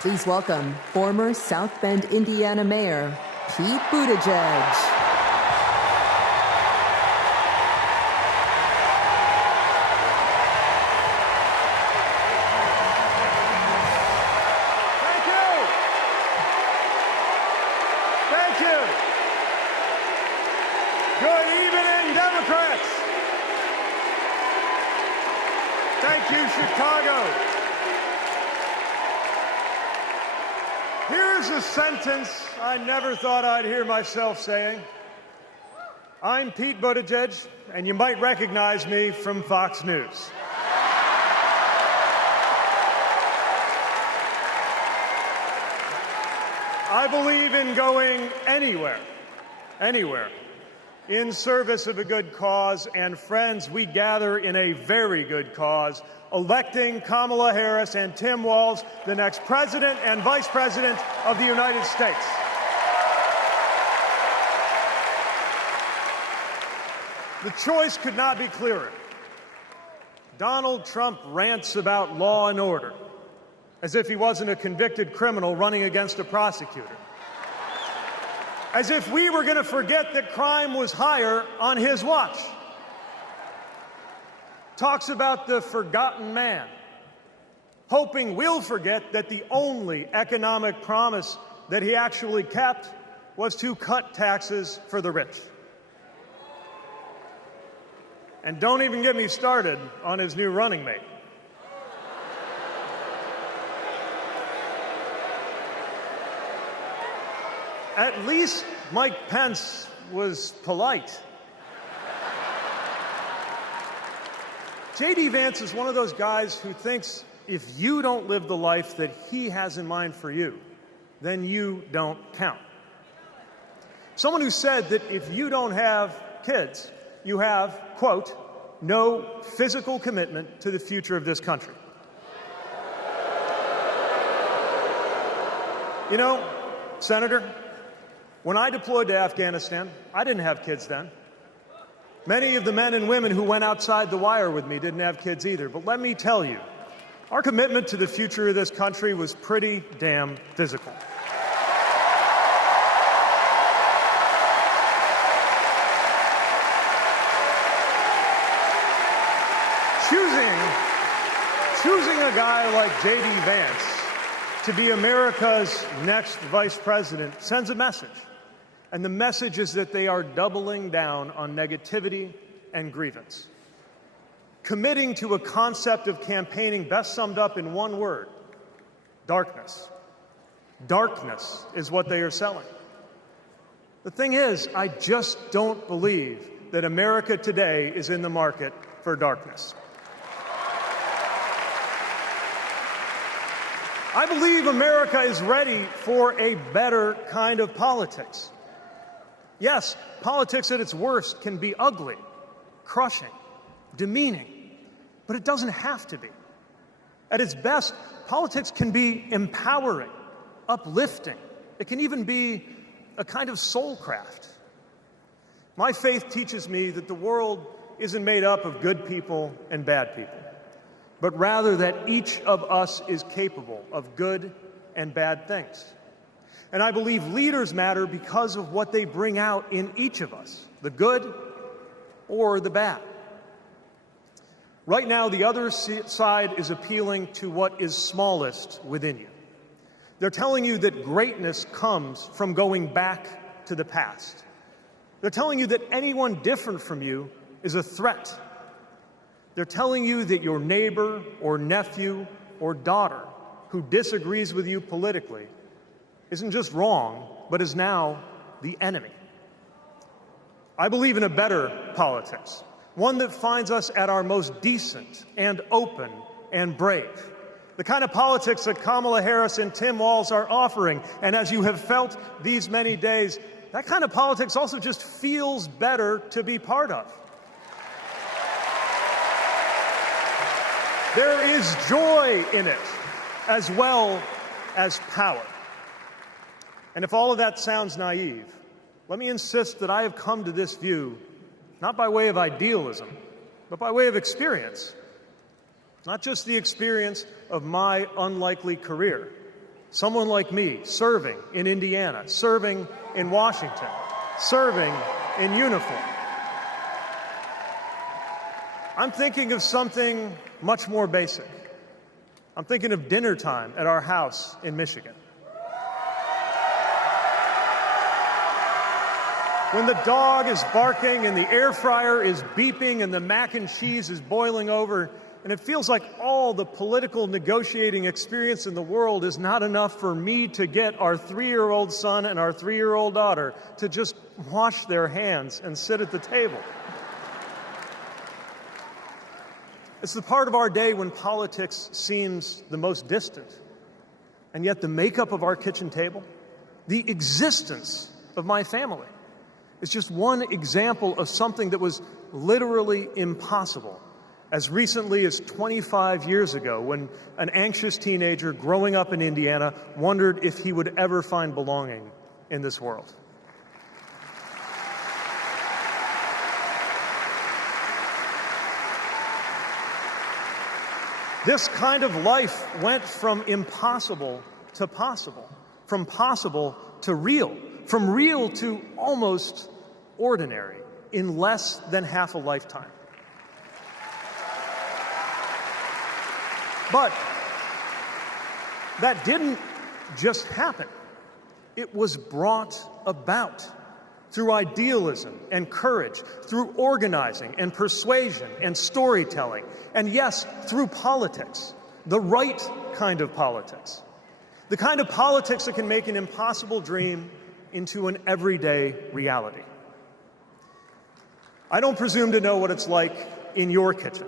Please welcome former South Bend, Indiana Mayor Pete Buttigieg. Thank you, Chicago. Here's a sentence I never thought I'd hear myself saying. I'm Pete Buttigieg, and you might recognize me from Fox News. I believe in going anywhere, in service of a good cause, and friends, we gather in a very good cause, electing Kamala Harris and Tim Walz, the next president and vice president of the United States. The choice could not be clearer. Donald Trump rants about law and order, as if he wasn't a convicted criminal running against a prosecutor. As if we were going to forget that crime was higher on his watch. Talks about the forgotten man, hoping we'll forget that the only economic promise that he actually kept was to cut taxes for the rich. And don't even get me started on his new running mate. At least Mike Pence was polite. JD Vance is one of those guys who thinks if you don't live the life that he has in mind for you, then you don't count. Someone who said that if you don't have kids, you have, quote, no physical commitment to the future of this country. You know, Senator, when I deployed to Afghanistan, I didn't have kids then. Many of the men and women who went outside the wire with me didn't have kids either. But let me tell you, our commitment to the future of this country was pretty damn physical. Choosing a guy like JD Vance to be America's next vice president sends a message. And the message is that they are doubling down on negativity and grievance. Committing to a concept of campaigning best summed up in one word: darkness. Darkness is what they are selling. The thing is, I just don't believe that America today is in the market for darkness. I believe America is ready for a better kind of politics. Yes, politics at its worst can be ugly, crushing, demeaning, but it doesn't have to be. At its best, politics can be empowering, uplifting. It can even be a kind of soulcraft. My faith teaches me that the world isn't made up of good people and bad people, but rather that each of us is capable of good and bad things. And I believe leaders matter because of what they bring out in each of us, the good or the bad. Right now, the other side is appealing to what is smallest within you. They're telling you that greatness comes from going back to the past. They're telling you that anyone different from you is a threat. They're telling you that your neighbor or nephew or daughter who disagrees with you politically isn't just wrong, but is now the enemy. I believe in a better politics, one that finds us at our most decent and open and brave. The kind of politics that Kamala Harris and Tim Walz are offering. And as you have felt these many days, that kind of politics also just feels better to be part of. There is joy in it, as well as power. And if all of that sounds naive, let me insist that I have come to this view not by way of idealism, but by way of experience. Not just the experience of my unlikely career, Someone like me, serving in Indiana, serving in Washington, serving in uniform. I'm thinking of something much more basic. I'm thinking of dinner time at our house in Michigan. When the dog is barking and the air fryer is beeping and the mac and cheese is boiling over, and it feels like all the political negotiating experience in the world is not enough for me to get our 3-year-old son and our 3-year-old daughter to just wash their hands and sit at the table. It's the part of our day when politics seems the most distant, and yet the makeup of our kitchen table, the existence of my family, is just one example of something that was literally impossible as recently as 25 years ago, when an anxious teenager growing up in Indiana wondered if he would ever find belonging in this world. This kind of life went from impossible to possible, from possible to real, from real to almost ordinary in less than half a lifetime. But that didn't just happen. It was brought about through idealism and courage, through organizing and persuasion and storytelling, and yes, through politics, the right kind of politics, the kind of politics that can make an impossible dream into an everyday reality. I don't presume to know what it's like in your kitchen,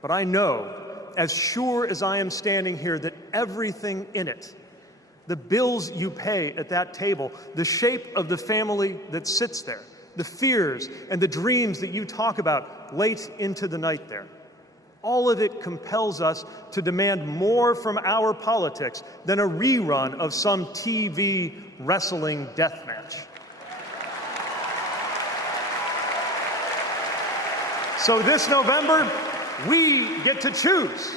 but I know, as sure as I am standing here, that everything in it, the bills you pay at that table, the shape of the family that sits there, the fears and the dreams that you talk about late into the night there, all of it compels us to demand more from our politics than a rerun of some TV wrestling death match. So this November, we get to choose.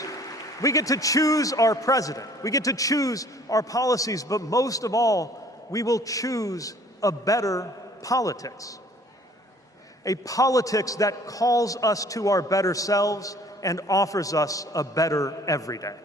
We get to choose our president. We get to choose our policies, but most of all, we will choose a better politics. A politics that calls us to our better selves and offers us a better everyday.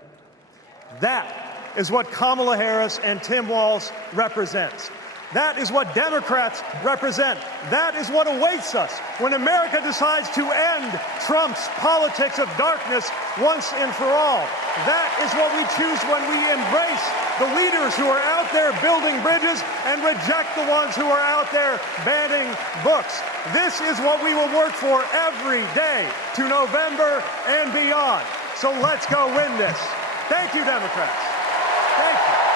That is what Kamala Harris and Tim Walz represents. That is what Democrats represent. That is what awaits us when America decides to end Trump's politics of darkness once and for all. That is what we choose when we embrace the leaders who are out there building bridges and reject the ones who are out there banning books. This is what we will work for every day to November and beyond. So let's go win this. Thank you, Democrats. Thank you.